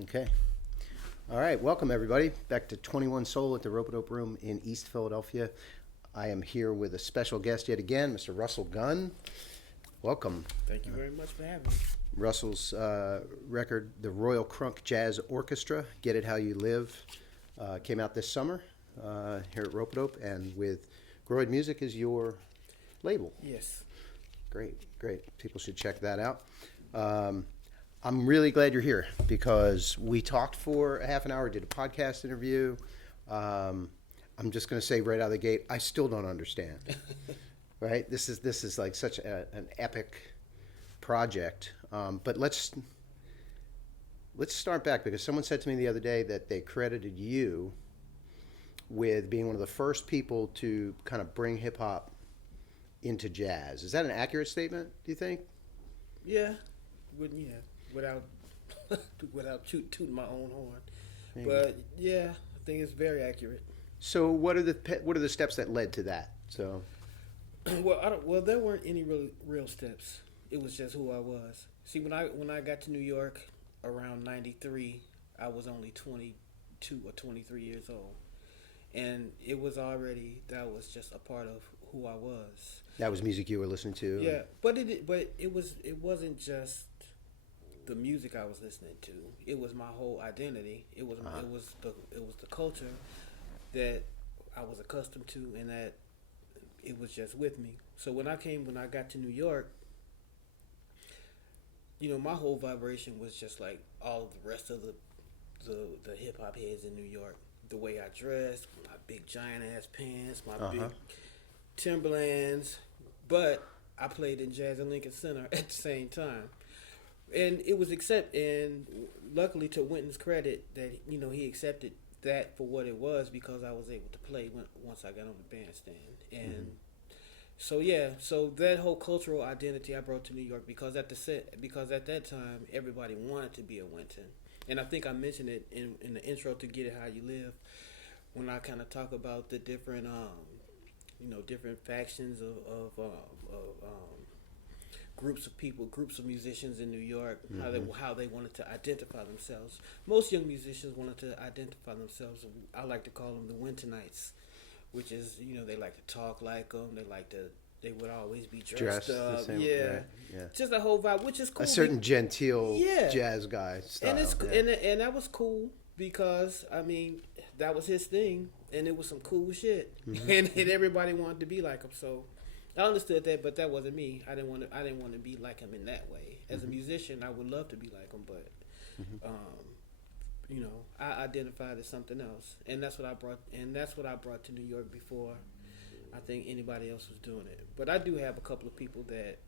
Okay. All right. Welcome, everybody, back to 21 Soul at the Ropeadope Room in East Philadelphia. I am here with a special guest yet again, Mr. Russell Gunn. Welcome. Thank you very much for having me. Russell's record, the Royal Krunk Jazz Orkestra, Get It How You Live, came out this summer here at Ropeadope, and with Groyd Music is your label. Yes. Great, great. People should check that out. I'm really glad you're here because we talked for a half an hour, did a podcast interview. I'm just going to say right out of the gate, I still don't understand. Right? This is like such an epic project. But let's start back because someone said to me the other day that they credited you with being one of the first people to kind of bring hip hop into jazz. Is that an accurate statement, do you think? Yeah. Without tooting my own horn. Maybe. But yeah, I think it's very accurate. So what are the steps that led to that? So Well, there weren't any real steps. It was just who I was. See, when I got to New York around '93, I was only 22 or 23 years old, and it was just a part of who I was. that was music you were listening to? Yeah, but it wasn't just the music I was listening to. It was my whole identity. It was the culture that I was accustomed to, and that it was just with me. So when I got to New York, my whole vibration was just like all of the rest of the hip hop heads in New York. The way I dressed, my big giant ass pants, my big Timberlands, but I played in Jazz and Lincoln Center at the same time. And it was and luckily to Wynton's credit that he accepted that for what it was because I was able to play once I got on the bandstand. And so that whole cultural identity I brought to New York because at that time everybody wanted to be a Wynton. And I think I mentioned it in the intro to Get It How You Live when I kind of talk about the different different factions of groups of people, groups of musicians in New York, how they wanted to identify themselves. Most young musicians wanted to identify themselves. I like to call them the Wintonites, which is they like to talk like them. They would always be dressed up. The same, yeah. Right, yeah. Just a whole vibe, which is cool. A certain genteel jazz guy style. And that was cool because that was his thing, and it was some cool shit, and everybody wanted to be like him. So I understood that, but that wasn't me. I didn't want to be like him in that way. As a musician, I would love to be like him, but I identified as something else, and that's what I brought to New York before I think anybody else was doing it. But I do have a couple of people that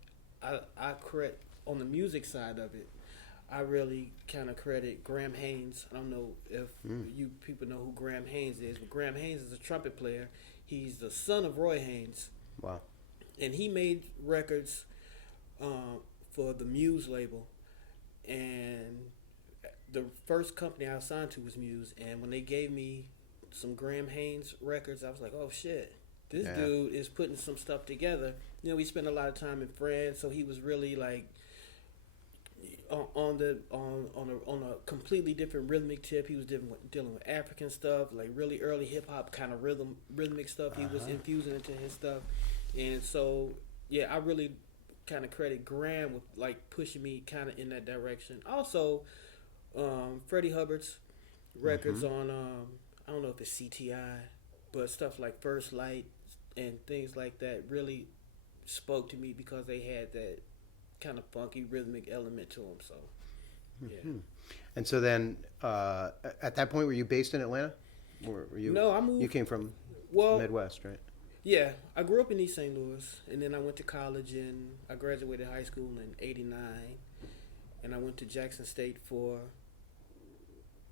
I credit on the music side of it. I really kind of credit Graham Haynes. I don't know if you people know who Graham Haynes is, but Graham Haynes is a trumpet player. He's the son of Roy Haynes. Wow. And he made records for the Muse label. And the first company I signed to was Muse. And when they gave me some Graham Haynes records, I was like, oh shit, this dude is putting some stuff together. We spent a lot of time in France, so he was really like on a completely different rhythmic tip. He was dealing with African stuff, like really early hip hop kind of rhythmic stuff. He was infusing into his stuff. And so, I really kind of credit Graham with like pushing me kind of in that direction. Also, Freddie Hubbard's records on I don't know if it's CTI, but stuff like First Light and things like that really spoke to me because they had that kind of funky rhythmic element to them. So, yeah. And so then, at that point, were you based in Atlanta? Or were you? No, I moved. You came from Midwest, right? Yeah, I grew up in East St. Louis, and then I went to college, and I graduated high school in '89, and I went to Jackson State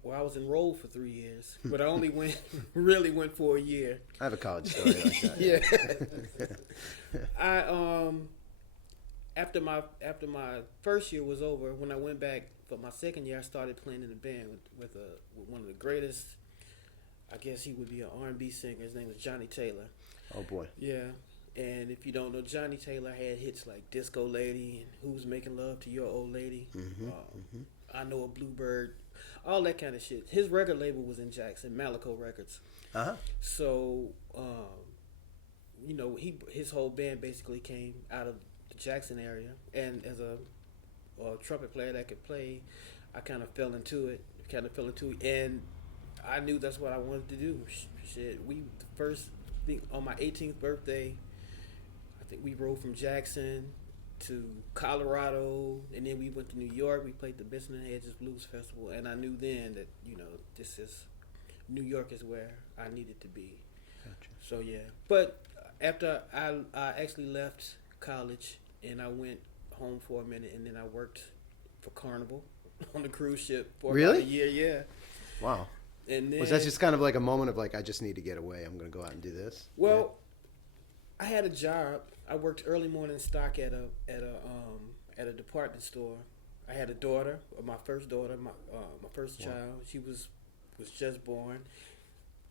I was enrolled for 3 years, but I only really went for a year. I have a college story like that. Yeah. After my first year was over, when I went back for my second year, I started playing in a band with one of the greatest. I guess he would be an R&B singer. His name was Johnny Taylor. Oh boy. Yeah. And if you don't know, Johnny Taylor had hits like Disco Lady and Who's Making Love to Your Old Lady. I Know a Bluebird. all that kind of shit. His record label was in Jackson, Malico Records. Uh-huh. So, you know, his whole band basically came out of the Jackson area, and as a trumpet player that could play, I kind of fell into it. And I knew that's what I wanted to do. Shit, the first thing on my 18th birthday, I think we rode from Jackson to Colorado, and then we went to New York. We played the Benson and Hedges Blues Festival, and I knew then that, you know, New York is where I needed to be. Gotcha. So yeah, but after I actually left college and I went home for a minute, and then I worked for Carnival on the cruise ship for Really? about a year. Yeah. Wow. And then, Was that just kind of like a moment of like, I just need to get away. I'm going to go out and do this? Well, I had a job. I worked early morning stock at a department store. I had a daughter, my first daughter, my first child. She was just born.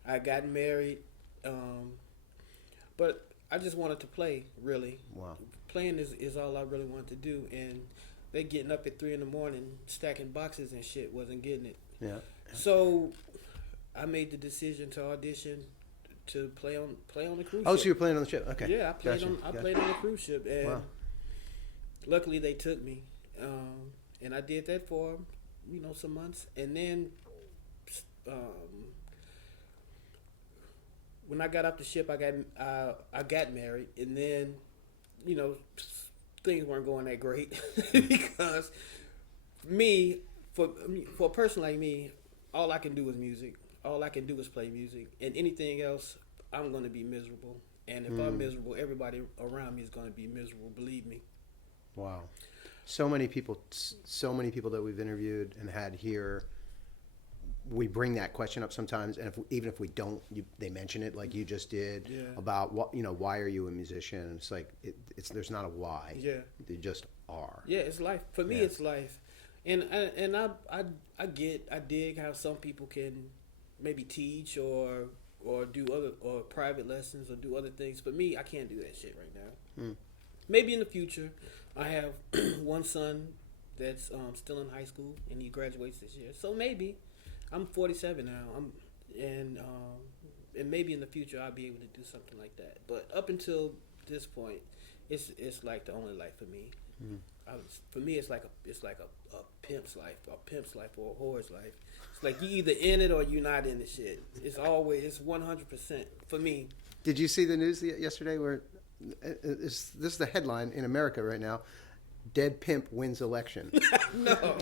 I got married, but I just wanted to play. Really, Wow. Playing is all I really wanted to do. And they getting up at 3 a.m. stacking boxes and shit wasn't getting it. Yeah. So I made the decision to audition to play on the cruise ship. Oh, so you're playing on the ship? Okay. Yeah, I played Gotcha. played on the cruise ship, and Wow. luckily they took me, and I did that for some months, and then when I got off the ship, I got married, and then things weren't going that great because for a person like me, all I can do is music. All I can do is play music, and anything else, I'm going to be miserable. And if I'm miserable, everybody around me is going to be miserable. Believe me. Wow. So many people that we've interviewed and had here, we bring that question up sometimes, and even if we don't, they mention it like you just did about why are you a musician? And it's like there's not a why. Yeah. They just are. Yeah, it's life. For me, it's life. And I dig how some people can maybe teach or do other private lessons or do other things. For me, I can't do that shit right now. Maybe in the future. I have one son that's still in high school and he graduates this year. So maybe I'm 47 now. And maybe in the future I'll be able to do something like that. But up until this point, it's like the only life for me. For me, it's like a pimp's life, or a whore's life. It's like you either in it or you're not in the shit. It's 100% for me. Did you see the news yesterday where this is the headline in America right now? Dead pimp wins election. No.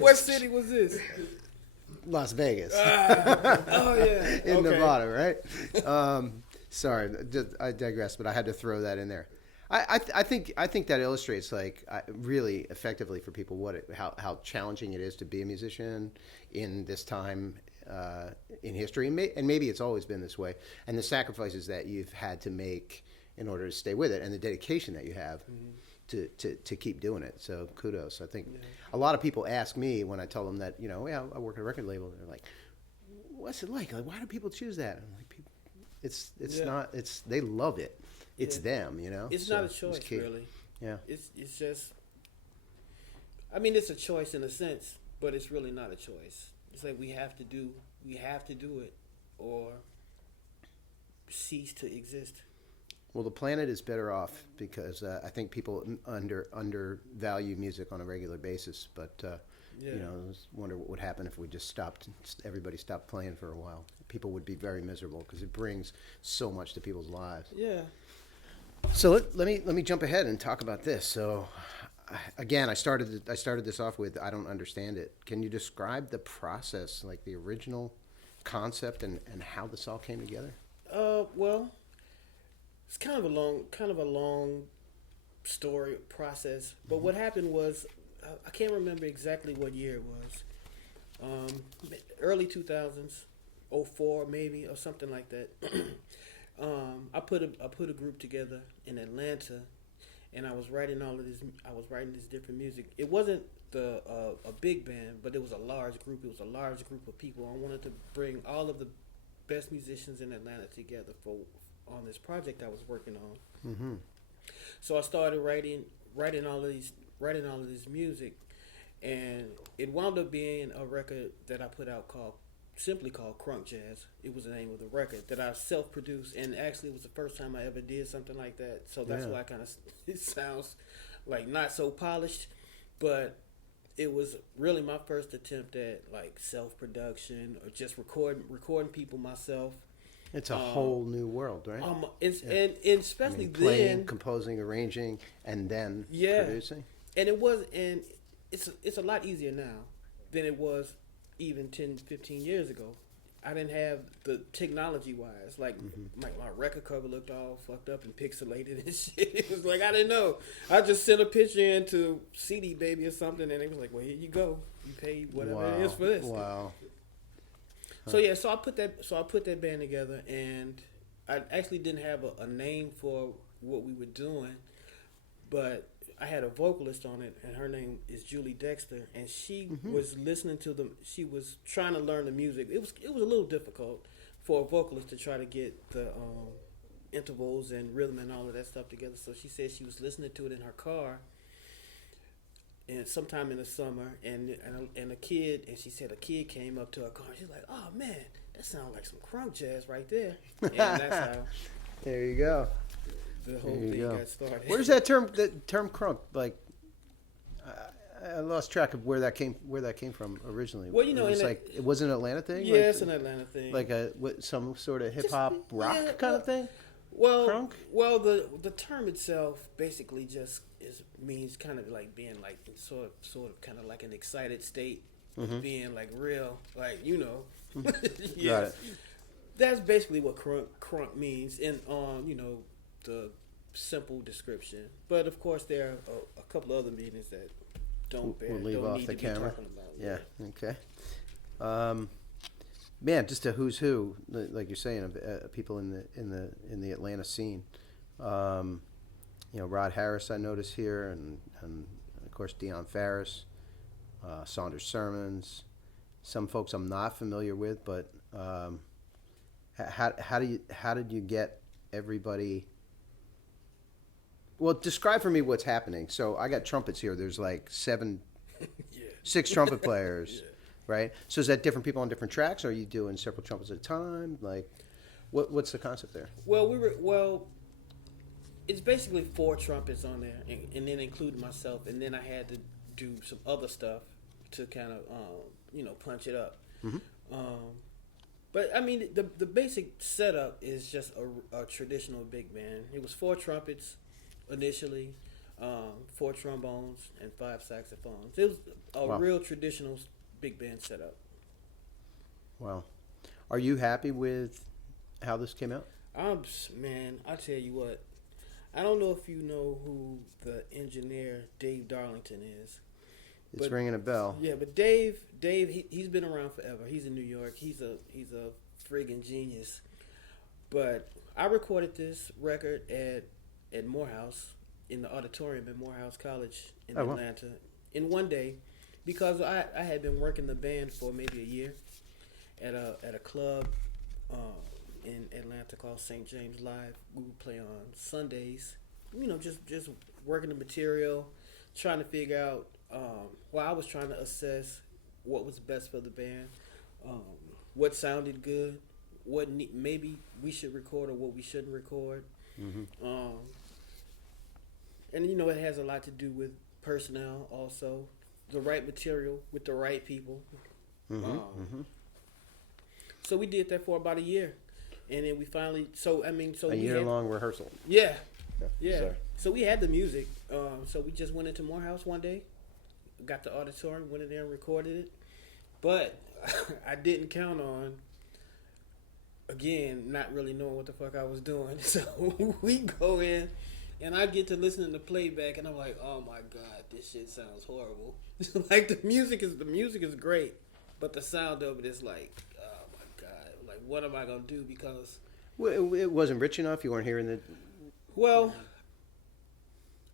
What city was this? Las Vegas. Oh yeah. In Nevada, right? Sorry, I digress, but I had to throw that in there. I think that illustrates really effectively for people how challenging it is to be a musician in this time in history, and maybe it's always been this way, and the sacrifices that you've had to make in order to stay with it, and the dedication that you have to keep doing it. So kudos. I think a lot of people ask me when I tell them that I work at a record label. They're like, "What's it like? Why do people choose that?" I'm like, it's not. They love it. It's them, It's not a choice, really. Yeah. It's just. I mean, it's a choice in a sense, but it's really not a choice. It's like we have to do it, or cease to exist. Well, the planet is better off because I think people undervalue music on a regular basis. But I wonder what would happen if we just everybody stopped playing for a while. People would be very miserable because it brings so much to people's lives. Yeah. So let me jump ahead and talk about this. So again, I started this off with I don't understand it. Can you describe the process, like the original concept and how this all came together? Well, it's kind of a long story process. But what happened was I can't remember exactly what year it was. Early 2000s, 04 maybe or something like that. I put a group together in Atlanta, and I was writing this different music. It wasn't a big band, but it was a large group. It was a large group of people. I wanted to bring all of the best musicians in Atlanta together on this project I was working on. Mm-hmm. So I started writing all of this music, and it wound up being a record that I put out simply called Krunk Jazz. It was the name of the record that I self-produced, and actually it was the first time I ever did something like that. So that's why it sounds like not so polished, but it was really my first attempt at like self-production or just recording people myself. It's a whole new world, right? And especially playing, then, composing, arranging, and then producing. And it's a lot easier now than it was even 10, 15 years ago. I didn't have the technology-wise. Like, my record cover looked all fucked up and pixelated and shit. It was like, I didn't know. I just sent a picture into CD Baby or something, and it was like, well, here you go. You pay whatever it is for this. Wow. So yeah, so I put that band together, and I actually didn't have a name for what we were doing, but I had a vocalist on it, and her name is Julie Dexter, and she was listening to she was trying to learn the music. It was a little difficult for a vocalist to try to get the intervals and rhythm and all of that stuff together. So she said she was listening to it in her car, and sometime in the summer, and a kid, and she said a kid came up to her car. She's like, "Oh man, that sounds like some crunk jazz right there." And that's how there you go. The whole thing got started. Where's that term crunk? Like, I lost track of where that came from originally. Well, you know, it was an Atlanta thing. Yeah, like, it's an Atlanta thing. Like some sort of hip hop rock kind of thing. Well, crunk? Well, the term itself basically just means kind of like being like in sort of kind of like an excited state, being like real, like yeah. Got it. That's basically what crunk means in the simple description. But of course, there are a couple of other meanings that don't leave off need the to camera. be talking about. Yeah. Okay. Man, just a who's who, like you're saying, of people in the Atlanta scene. Rod Harris, I notice here, and of course Deion Ferris, Saunders Sermons. Some folks I'm not familiar with, but how did you get everybody? Well, describe for me what's happening. So I got trumpets here. There's like 6 trumpet players. Yeah. Right. So is that different people on different tracks? Or are you doing several trumpets at a time? Like, what's the concept there? Well, it's basically 4 trumpets on there, and then including myself, and then I had to do some other stuff to kind of punch it up. But I mean, the basic setup is just a traditional big band. It was 4 trumpets initially, 4 trombones, and 5 saxophones. It was a real traditional big band setup. Wow. Are you happy with how this came out? Man, I tell you what, I don't know if you know who the engineer Dave Darlington is. It's ringing a bell. Yeah, but Dave, he's been around forever. He's in New York. He's a friggin' genius. But I recorded this record at Morehouse, in the auditorium at Morehouse College in Atlanta, in one day. Because I had been working the band for maybe a year at a club in Atlanta called St. James Live. We would play on Sundays, just working the material, trying to figure out. I was trying to assess what was best for the band, what sounded good, what maybe we should record or what we shouldn't record, and it has a lot to do with personnel also. The right material with the right people. So we did that for about a year, and then we finally. A year-long rehearsal. Yeah. So we had the music. So we just went into Morehouse one day, got the auditorium, went in there and recorded it. But I didn't count on, again, not really knowing what the fuck I was doing. So we go in. And I get to listening to playback, and I'm like, "Oh my god, this shit sounds horrible." Like the music is great, but the sound of it is like, "Oh my god, like what am I gonna do?" Because it wasn't rich enough. You weren't hearing the. Well,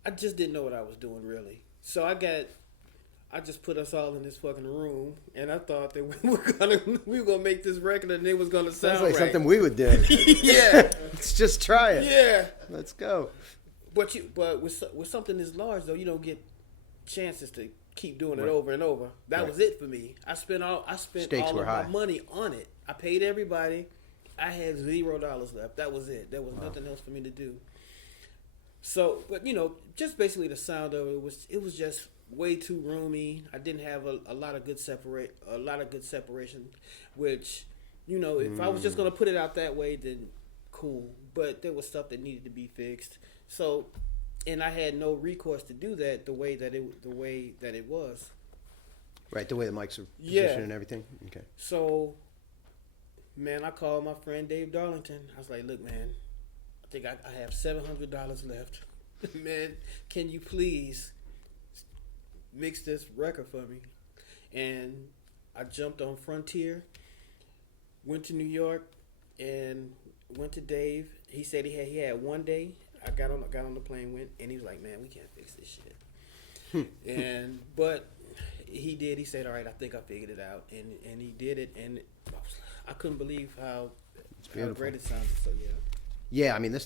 I just didn't know what I was doing really. So I just put us all in this fucking room, and I thought that we were gonna make this record, and it was gonna sound like right. Something we would do. Yeah, let's just try it. Yeah, let's go. But with something this large though, you don't get chances to keep doing it Right. over and over. That Right. was it for me. I spent Stakes all were of high. my money on it. I paid everybody. I had $0 left. That was it. There was nothing else for me to do. So, but just basically the sound of it was just way too roomy. I didn't have a lot of good separation, which if I was just gonna put it out that way, then cool. But there was stuff that needed to be fixed. So, and I had no recourse to do that the way that it was. Right, the way the mics are Yeah. positioned and everything. Okay. So, man, I called my friend Dave Darlington. I was like, look, man, I think I have $700 left. Man, can you please mix this record for me? And I jumped on Frontier, went to New York, and went to Dave. He said he had one day. I got on the plane, went, and he was like, man, we can't fix this shit. But he did. He said, all right, I think I figured it out, and he did it, and I couldn't believe how great it sounded. So yeah. Yeah, I mean,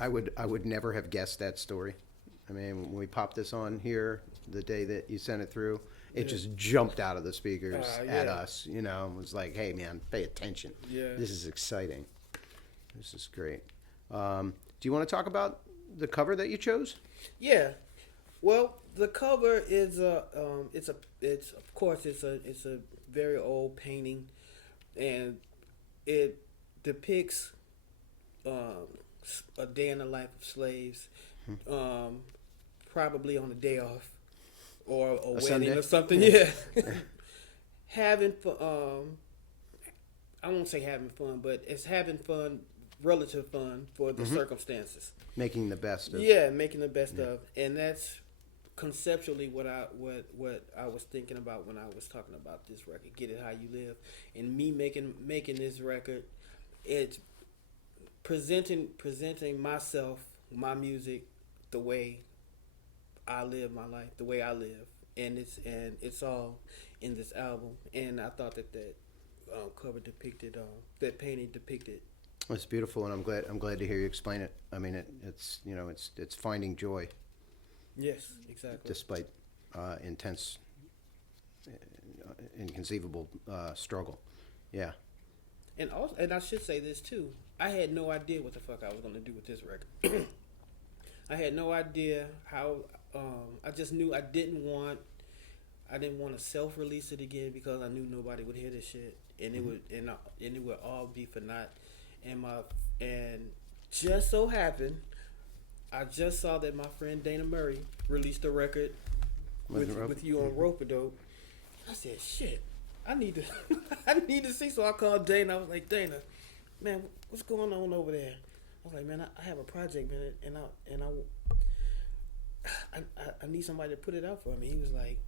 I would never have guessed that story. I mean, when we popped this on here the day that you sent it through, it just jumped out of the speakers at us. It was like, hey, man, pay attention. Yeah. This is exciting. This is great. Do you want to talk about the cover that you chose? Yeah. Well, the cover is it's a very old painting, and it depicts a day in the life of slaves, probably on a day off or a wedding Sunday? or something. Yeah, having fun. I won't say having fun, but it's having fun, relative fun for the circumstances. Making the best of. Yeah, making the best of, and that's conceptually what I was thinking about when I was talking about this record. Get it how you live, and me making this record. It's presenting myself, my music, the way I live my life, the way I live, and it's all in this album. And I thought that cover depicted, that painting depicted. It's beautiful, and I'm glad to hear you explain it. I mean, it's finding joy Yes, exactly. despite intense, inconceivable struggle. Yeah. And also, and I should say this too. I had no idea what the fuck I was going to do with this record. I had no idea how. I just knew I didn't want to self-release it again because I knew nobody would hear this shit, and it would all be for naught. And just so happened, I just saw that my friend Dana Murray released a record with you on Ropeadope. I said, shit, I need to see. So I called Dana. I was like, Dana, man, what's going on over there? I was like, man, I have a project, man, and I need somebody to put it out for me. He's like,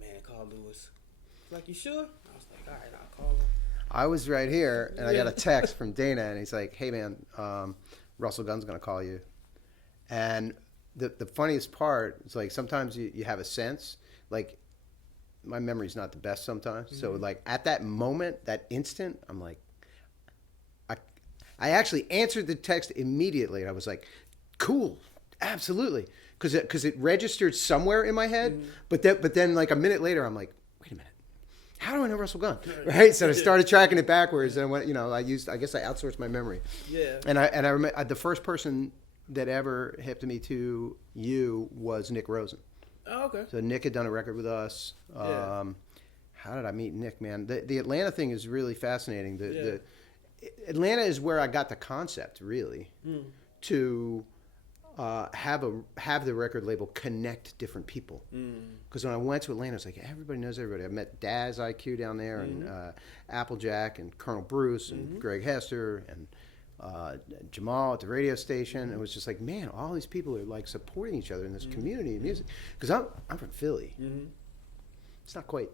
man, call Lewis. I was like, you sure? I was like, all right, I'll call him. I was right here, and I got a text from Dana, and he's like, hey, man, Russell Gunn's going to call you. And the funniest part is, like, sometimes you have a sense. Like, my memory's not the best sometimes. Mm-hmm. So, like, at that moment, that instant, I'm like, I actually answered the text immediately. I was like, cool, absolutely. Because it registered somewhere in my head. Mm-hmm. But then, like, a minute later, I'm like, wait a minute. How do I know Russell Gunn? Right? So I started tracking it backwards, and I went, I guess I outsourced my memory. Yeah. And I remember the first person that ever hipped me to you was Nick Rosen. Oh, okay. So Nick had done a record with us. Yeah. How did I meet Nick, man? The Atlanta thing is really fascinating. Atlanta is where I got the concept, really, to have the record label connect different people. Because when I went to Atlanta, it's like everybody knows everybody. I met Daz IQ down there, and Applejack, and Colonel Bruce, and Greg Hester, and Jamal at the radio station. It was just like, man, all these people are like supporting each other in this community of music. Because I'm from Philly. It's not quite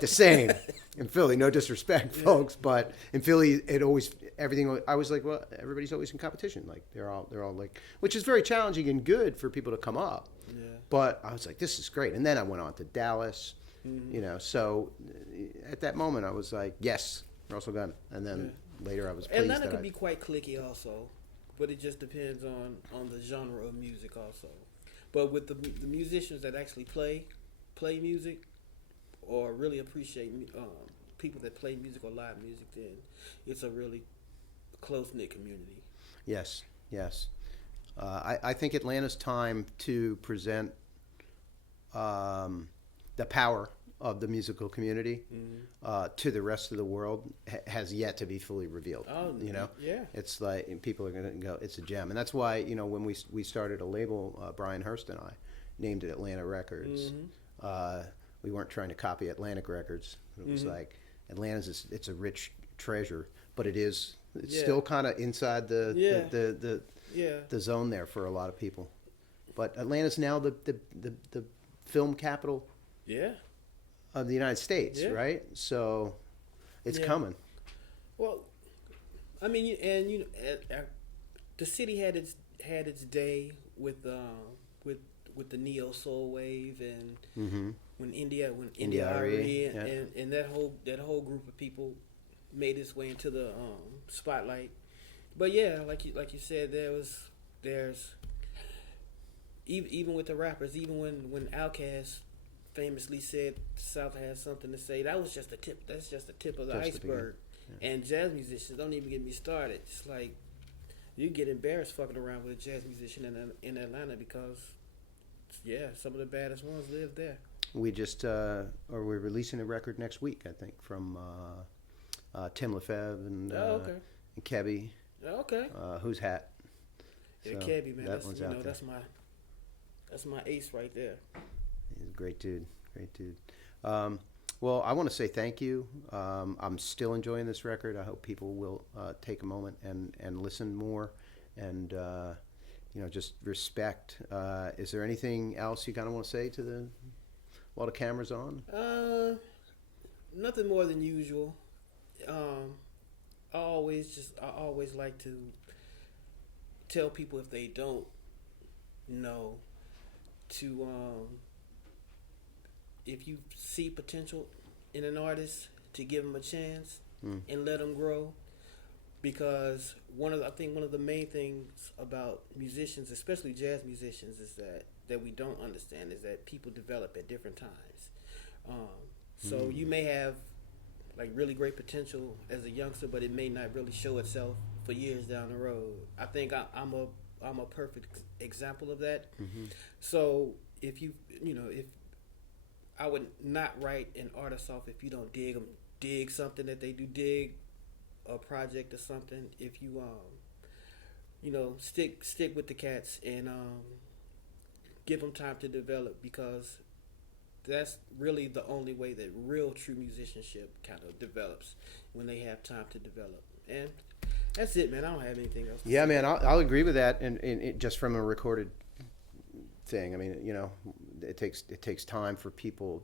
the same in Philly. No disrespect, folks, but in Philly, I was like, well, everybody's always in competition. Like they're all like, which is very challenging and good for people to come up. Yeah. But I was like, this is great. And then I went on to Dallas, So at that moment, I was like, yes, Russell Gunn. And then later, I was pleased. Atlanta can be quite cliquey, also, but it just depends on the genre of music, also. But with the musicians that actually play music, or really appreciate people that play music or live music, then it's a really close knit community. Yes, yes. I think Atlanta's time to present the power of the musical community to the rest of the world has yet to be fully revealed. Oh, you know, yeah. It's like, and people are going to go, it's a gem, and that's why, you know, when we started a label, Brian Hurst and I named it Atlanta Records. We weren't trying to copy Atlantic Records. It was like it's a rich treasure, but it's still kind of inside the zone there for a lot of people. But Atlanta's now the film capital of the United States, right? So it's coming. Well, I mean, and you know, the city had its day with the neo soul wave, and when India Ari and that whole group of people made its way into the spotlight. But yeah, like you said, there's even with the rappers, even when Outkast famously said the South has something to say, that was just the tip. That's just the tip of the iceberg. And jazz musicians, don't even get me started. It's like you get embarrassed fucking around with a jazz musician in Atlanta because some of the baddest ones live there. We just we're releasing a record next week, I think, from Tim Lefebvre and Kebby. Okay. Who's Hat? Yeah, So Kebby, man. That's my ace right there. He's a great dude. Great dude. Well, I want to say thank you. I'm still enjoying this record. I hope people will take a moment and listen more, and just respect. Is there anything else you kind of want to say to while the camera's on? Nothing more than usual. I always like to tell people if they don't know to if you see potential in an artist, to give them a chance and let them grow, because I think one of the main things about musicians, especially jazz musicians, is that we don't understand is that people develop at different times. So you may have like really great potential as a youngster, but it may not really show itself for years down the road. I think I'm a perfect example of that. So if if I would not write an artist off if you don't dig something that they do, dig a project or something. If you stick with the cats and give them time to develop, because that's really the only way that real true musicianship kind of develops, when they have time to develop. And that's it, man. I don't have anything else to say. Man, I'll agree with that, and just from a recorded thing. I mean, it takes time for people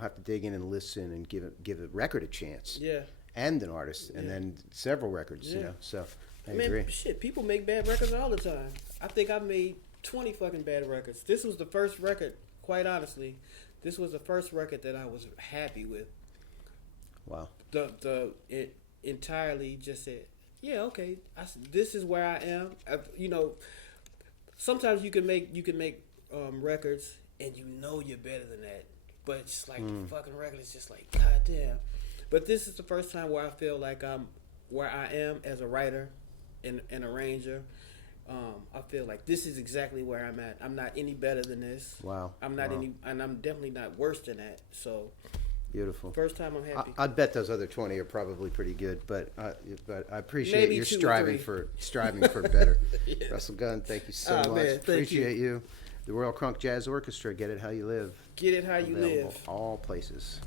have to dig in and listen and give a record a chance. Yeah. And an artist, and then several records. So I agree. Shit, people make bad records all the time. I think I made 20 fucking bad records. This was the first record, quite honestly. This was the first record that I was happy with. Wow. It entirely just said, yeah, okay, this is where I am. Sometimes you can make records and you're better than that, but it's like the fucking record is just like, god damn. But this is the first time where I feel like I'm where I am as a writer and arranger. I feel like this is exactly where I'm at. I'm not any better than this. Wow. I'm not and I'm definitely not worse than that. So beautiful. First time I'm happy. I'd bet those other 20 are probably pretty good, but I appreciate Maybe your 2 or striving 3. for better. Yeah. Russell Gunn, thank you so much. Man, appreciate you. The Royal Krunk Jazz Orkestra. Get it how you live. Get it how you Available live. all places.